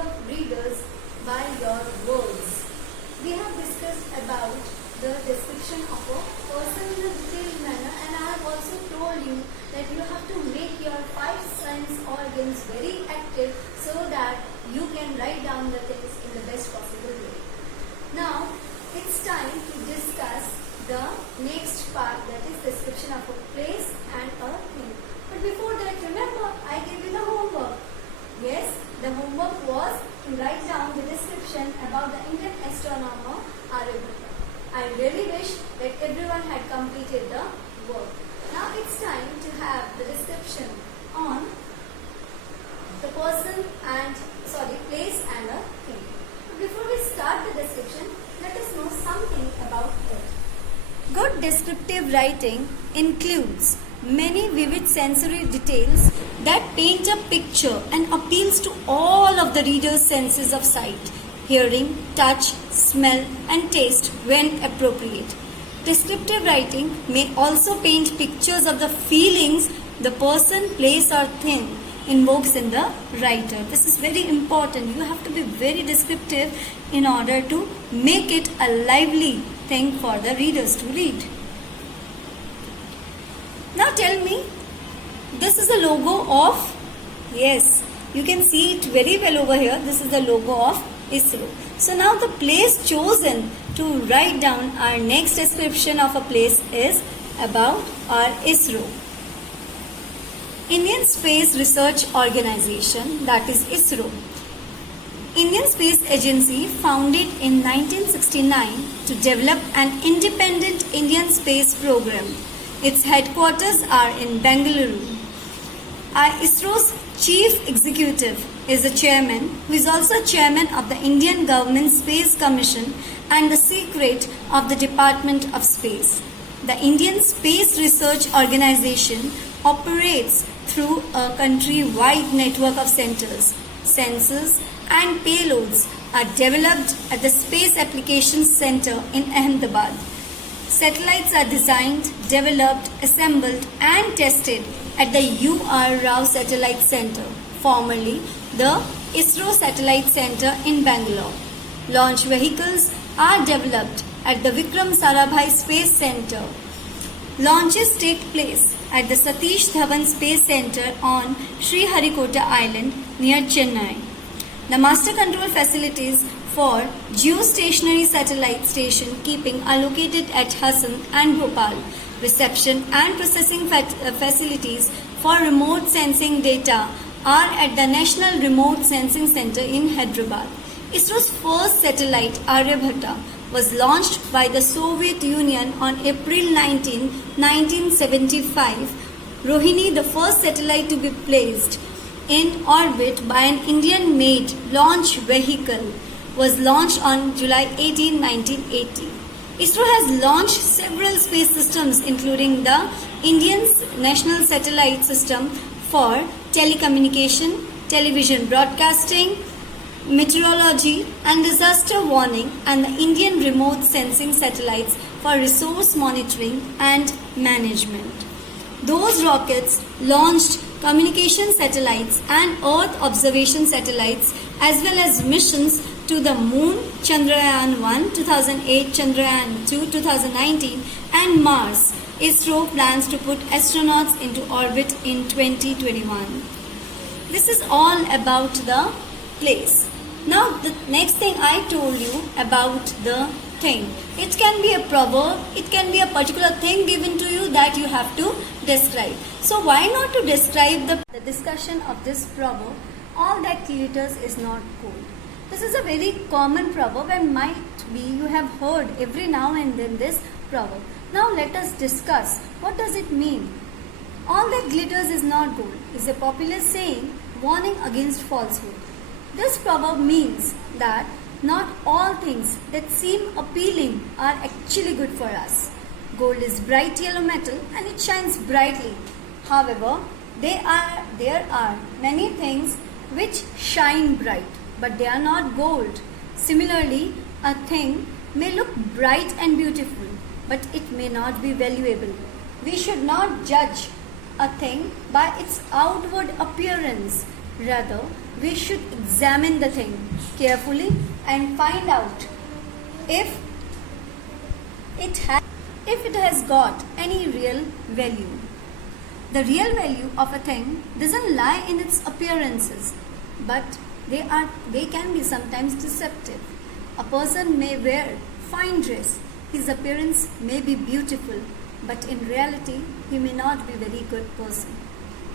of readers by your words. We have discussed about the description of a person in a detailed manner, and I have also told you that you have to make your 5 sense organs very active so that you can write down the things in the best possible way. Now it's time to discuss the next part, that is description of a place and a thing. But before that, remember I gave you the homework. Yes, the homework was to write down the description about the Indian astronomer Aryabhatta. I really wish that everyone had completed the work. Now it's time to have the description on the person and place and a thing. But before we start the description, let us know something about it. Good descriptive writing includes many vivid sensory details that paint a picture and appeals to all of the reader's senses of sight, hearing, touch, smell and taste when appropriate. Descriptive writing may also paint pictures of the feelings the person, place or thing invokes in the writer. This is very important. You have to be very descriptive in order to make it a lively thing for the readers to read. Now tell me, this is the logo of, yes, you can see it very well over here. This is the logo of ISRO. So now the place chosen to write down our next description of a place is about our ISRO. Indian Space Research Organization, that is ISRO. Indian Space Agency, founded in 1969 to develop an independent Indian space program. Its headquarters are in Bengaluru. ISRO's Chief Executive is the chairman, who is also chairman of the Indian Government Space Commission and the secretary of the Department of Space. The Indian Space Research Organization operates through a country-wide network of centers. Sensors and payloads are developed at the Space Applications Center in Ahmedabad. Satellites are designed, developed, assembled and tested at the U.R. Rao Satellite Center, formerly the ISRO Satellite Center in Bangalore. Launch vehicles are developed at the Vikram Sarabhai Space Center. Launches take place at the Satish Dhawan Space Center on Sriharikota Island near Chennai. The master control facilities for geostationary satellite station keeping are located at Hassan and Bhopal. Reception and processing facilities for remote sensing data are at the National Remote Sensing Center in Hyderabad. ISRO's first satellite, Aryabhatta, was launched by the Soviet Union on April 19, 1975. Rohini, the first satellite to be placed in orbit by an Indian-made launch vehicle, was launched on July 18, 1980. ISRO has launched several space systems, including the Indian National Satellite System for telecommunication, television broadcasting, meteorology and disaster warning, and the Indian remote sensing satellites for resource monitoring and management. Those rockets launched communication satellites and Earth observation satellites, as well as missions to the Moon, Chandrayaan-1, 2008, Chandrayaan-2, 2019 and Mars. ISRO plans to put astronauts into orbit in 2021. This is all about the place. Now the next thing I told you about the thing. It can be a proverb, it can be a particular thing given to you that you have to describe. So why not to describe the discussion of this proverb, all that glitters is not gold. This is a very common proverb and might be you have heard every now and then this proverb. Now let us discuss what does it mean. All that glitters is not gold is a popular saying warning against falsehood. This proverb means that not all things that seem appealing are actually good for us. Gold is bright yellow metal and it shines brightly. However, there are many things which shine bright, but they are not gold. Similarly, a thing may look bright and beautiful, but it may not be valuable. We should not judge a thing by its outward appearance. Rather, we should examine the thing carefully and find out if it has got any real value. The real value of a thing doesn't lie in its appearances, but they can be sometimes deceptive. A person may wear fine dress, his appearance may be beautiful, but in reality he may not be a very good person.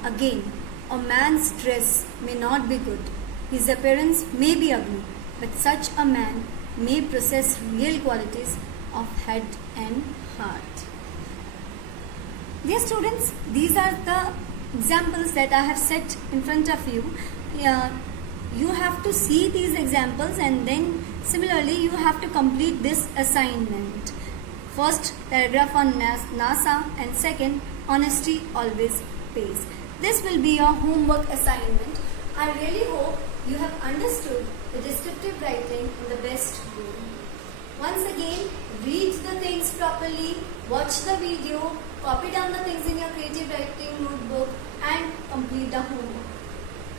Again, a man's dress may not be good, his appearance may be ugly, but such a man may possess real qualities of head and heart. Dear students, these are the examples that I have set in front of you. You have to see these examples and then similarly you have to complete this assignment. First paragraph on NASA and second, honesty always pays. This will be your homework assignment. I really hope you have understood the descriptive writing in the best way. Once again, read the things properly, watch the video, copy down the things in your creative writing notebook and complete the homework.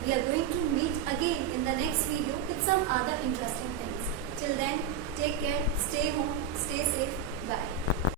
We are going to meet again in the next video with some other interesting things. Till then, take care, stay home, stay safe, bye.